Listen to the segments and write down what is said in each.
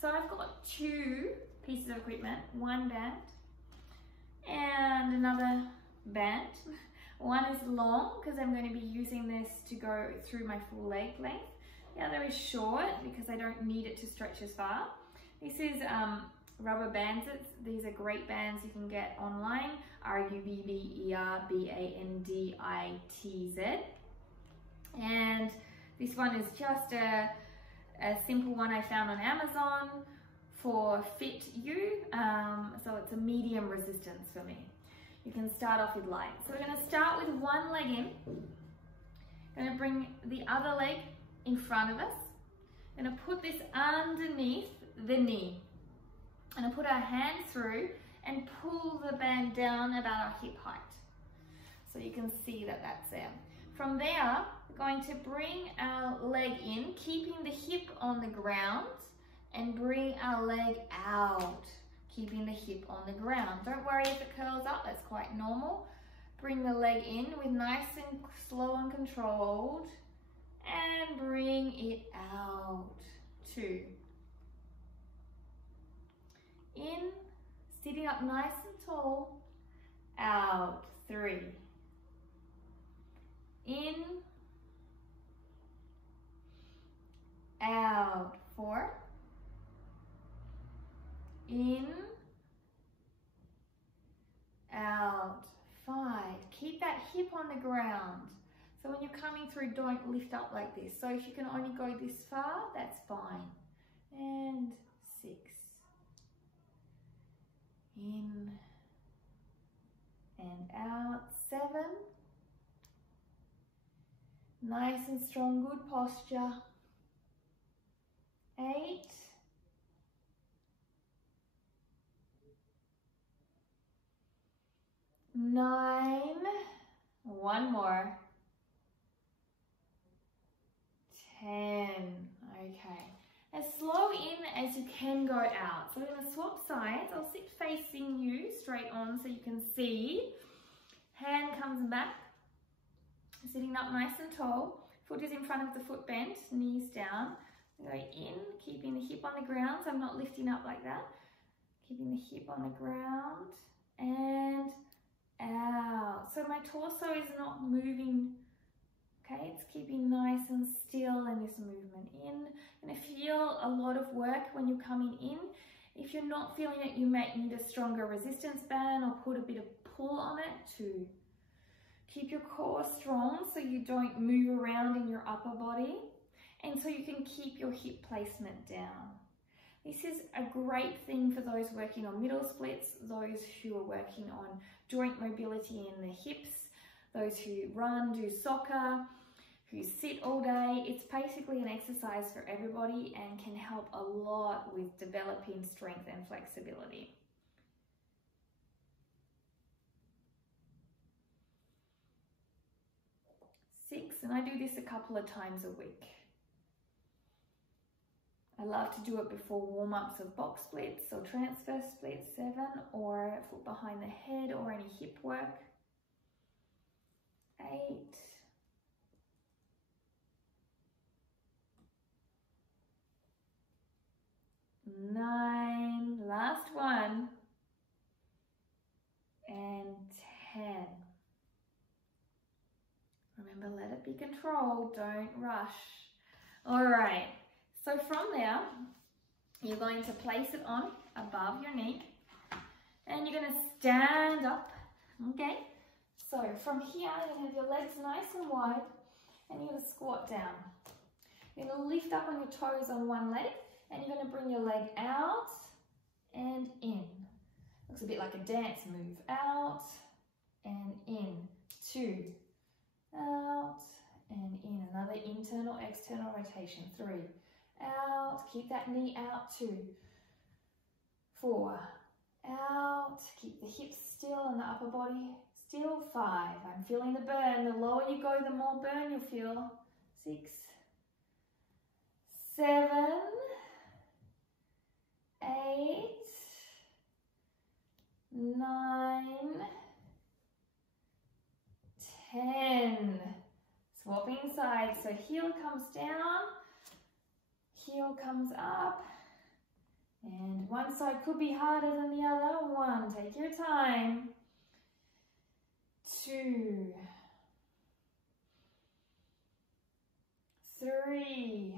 So I've got two pieces of equipment, one band and another band. One is long because I'm going to be using this to go through my full leg length. The other is short because I don't need it to stretch as far. This is rubber bands. These are great bands you can get online. RUBBERBANDITZ. And this one is just a simple one I found on Amazon for Fit You. So it's a medium resistance for me. You can start off with light. So we're going to start with one leg in. Going to bring the other leg in front of us. Going to put this underneath the knee. Going to put our hand through and pull the band down about our hip height. So you can see that that's there. From there, we're going to bring our leg in, keeping the hip on the ground, and bring our leg out, keeping the hip on the ground. Don't worry if it curls up, that's quite normal. Bring the leg in with nice and slow and controlled, and bring it out. 2. In, sitting up nice and tall, out. 3. In, out. 4. In, out. 5. Keep that hip on the ground. So when you're coming through, don't lift up like this. So if you can only go this far, that's fine. And 6. In and out. 7. Nice and strong, good posture. 8. 9. One more. 10. Okay. As slow in as you can go out. So we're going to swap sides. I'll sit facing you straight on so you can see. Hand comes back. Sitting up nice and tall. Foot is in front of the foot bent. Knees down. Go in, keeping the hip on the ground. So I'm not lifting up like that. Keeping the hip on the ground. And out. So my torso is not moving. Okay, it's keeping nice and still in this movement. In, and feel a lot of work when you're coming in. If you're not feeling it, you might need a stronger resistance band or put a bit of pull on it to keep your core strong so you don't move around in your upper body and so you can keep your hip placement down. This is a great thing for those working on middle splits, those who are working on joint mobility in the hips, those who run, do soccer, who sit all day. It's basically an exercise for everybody and can help a lot with developing strength and flexibility. 6, and I do this a couple of times a week. I love to do it before warm-ups of box splits or transverse splits, 7, or foot behind the head or any hip work. 8. 9, last one, and 10. Remember, let it be controlled, don't rush. All right, so from there, you're going to place it on above your knee, and you're going to stand up, okay? So from here, you're going to have your legs nice and wide, and you're going to squat down. You're going to lift up on your toes on one leg, and you're going to bring your leg out and in. Looks a bit like a dance move. Out and in. 2. Out and in. Another internal, external rotation. 3. Out. Keep that knee out. 2. 4. Out. Keep the hips still and the upper body still. 5. I'm feeling the burn. The lower you go, the more burn you'll feel. 6. 7. 8. 9. 10. Swapping sides. So heel comes down, heel comes up, one side could be harder than the other. 1, take your time. 2, 3,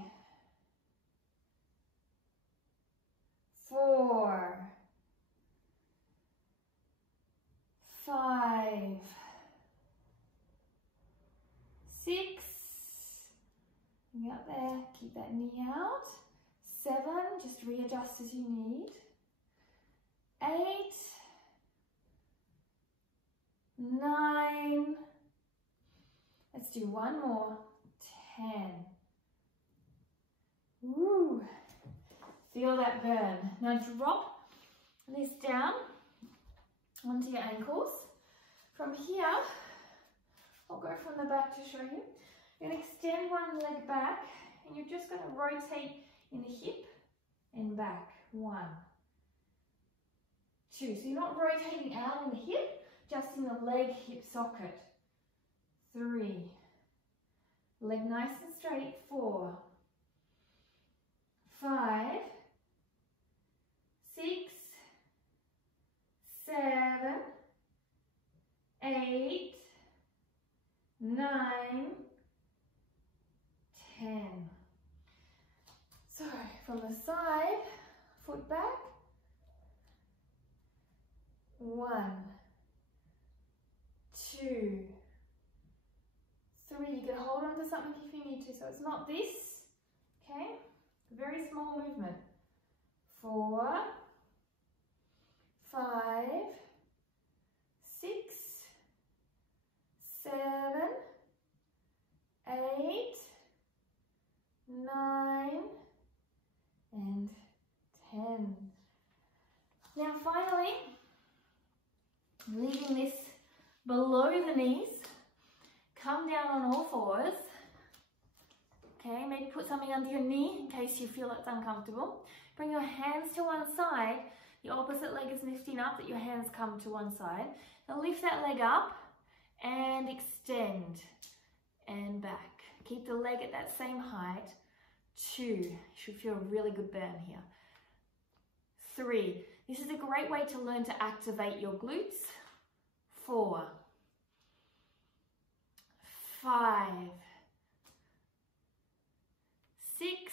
4, 5, 6, up there, keep that knee out. 7, just readjust as you need. 8, 9, let's do one more. 10. Woo! Feel that burn. Now drop this down onto your ankles. From here, I'll go from the back to show you. You're going to extend one leg back and you're just going to rotate in the hip and back. 1, 2. So you're not rotating out in the hip, just in the leg hip socket. 3. Leg nice and straight. 4, 5, 6, 7, 8, 9, 10. So from the side, foot back. 1, 2, 3. You can hold on to something if you need to. So it's not this, okay? Very small movement. 4, 5, 6, 7, 8, 9, and 10. Now finally, leaving this below the knees, come down on all fours. Okay, maybe put something under your knee in case you feel it's uncomfortable. Bring your hands to one side. The opposite leg is lifting up, that your hands come to one side. Now lift that leg up and extend and back. Keep the leg at that same height. 2, you should feel a really good burn here. 3, this is a great way to learn to activate your glutes. 4, 5, 6,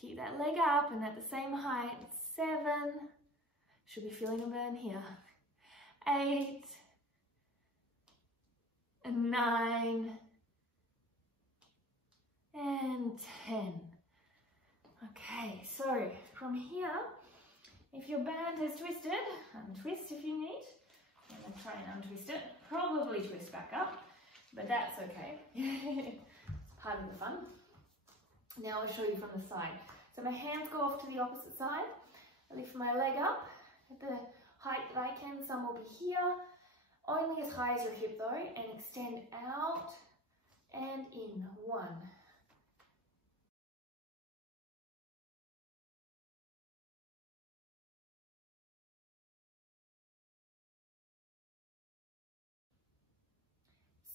keep that leg up and at the same height. 7, should be feeling a burn here. 8, 9, and 10. Okay, so from here, if your band is twisted, untwist if you need. I'm going to try and untwist it. Probably twist back up, but that's okay. It's part of the fun. Now I'll show you from the side. So my hands go off to the opposite side. I lift my leg up at the height that I can. Some will be here, only as high as your hip though, and extend out and in. 1,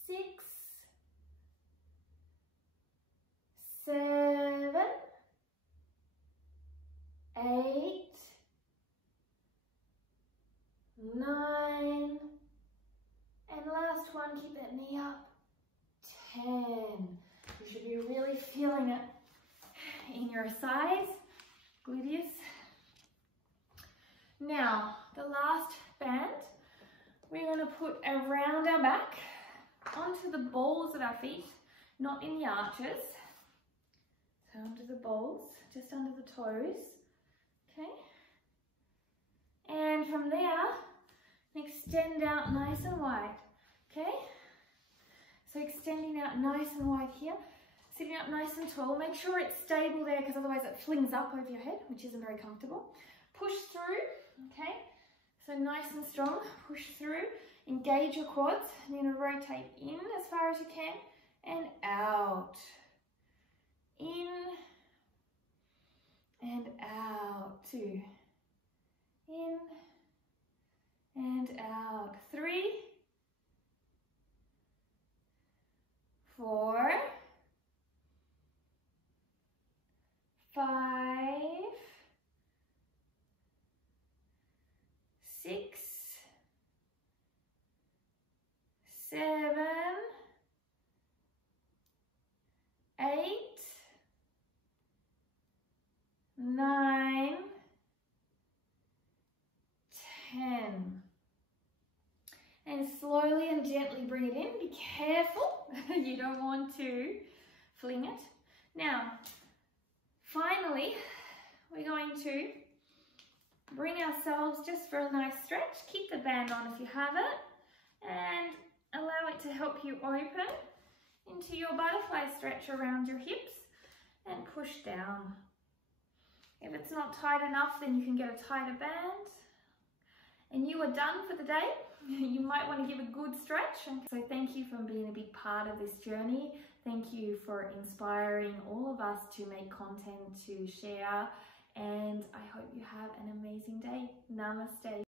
6, 7, 8, 9, and last one, keep that knee up. 10. You should be really feeling it in your thighs, gluteus. Now, the last band, we're going to put around our back, onto the balls of our feet, not in the arches. So onto the balls, just under the toes. Okay. And from there, extend out nice and wide. Okay. So extending out nice and wide here. Sitting up nice and tall. Make sure it's stable there because otherwise it flings up over your head, which isn't very comfortable. Push through. Okay. So nice and strong. Push through. Engage your quads. And you're going to rotate in as far as you can and out. In and out. 2. In and out. 3, 4, 5, be careful. You don't want to fling it. Now, finally, we're going to bring ourselves just for a nice stretch. Keep the band on if you have it, and allow it to help you open into your butterfly stretch around your hips and push down. If it's not tight enough, then you can get a tighter band. And you are done for the day. You might want to give a good stretch. So thank you for being a big part of this journey. Thank you for inspiring all of us to make content to share. And I hope you have an amazing day. Namaste.